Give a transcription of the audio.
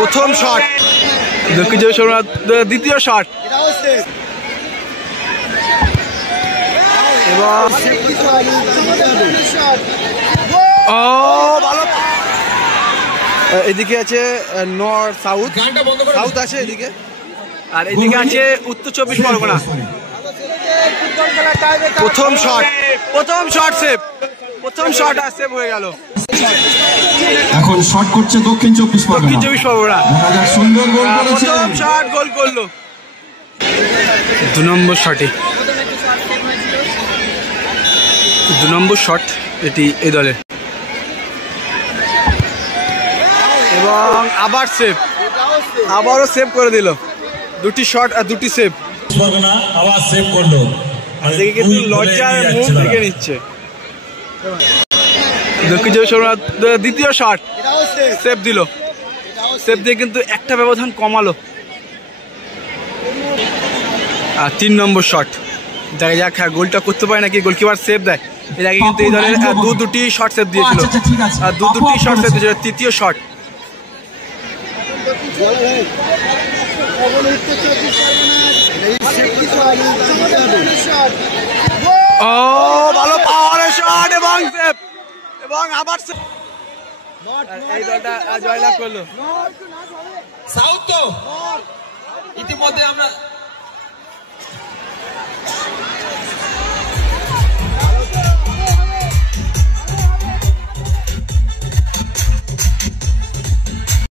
প্রথম শট দক্ষিণ চব্বিশ পরগনা, দ্বিতীয় শট এবং ভালো। এদিকে আছে নর্থ সাউথ আছে এদিকে, আর এদিকে আছে উত্তর চব্বিশ পরগনা। প্রথম শট সেভ, প্রথম শট আর সেভ হয়ে গেল। এখন শট করছে দক্ষিণ চব্বিশ পরগনা। সুন্দর গোল করেছে, প্রথম শট গোল করলো। 2 নম্বর শটে, 2 নম্বর শট এটি এই দলের, এবং আবার সেভ, আবারও সেভ করে দিল। 2টি শট আর 2টি সেভ। আবার সেভ করলো, আর এদিকে কিন্তু লজ্জার মুখ দেখে নিচ্ছে। দক্ষিণ চব্বিশ পরগনা দ্বিতীয় শট সেভ দিল, সেভ দিয়ে কিন্তু একটা ব্যবধান কমালো। আর 3 নম্বর শট, দেখা যাক গোলটা করতে পারে নাকি, গোলকিপার সেভ দেয়। এর আগে কিন্তু এই দলের দুটি শট সেভ দিয়েছিল, আর দুটি শট সেভ দিয়েছিল। তৃতীয় শট, ভালো পাওয়ারের শট এবং সেভ, এবং আবার এই দলটা জয়লাভ করলো। সাউথ তো ইতিমধ্যে আমরা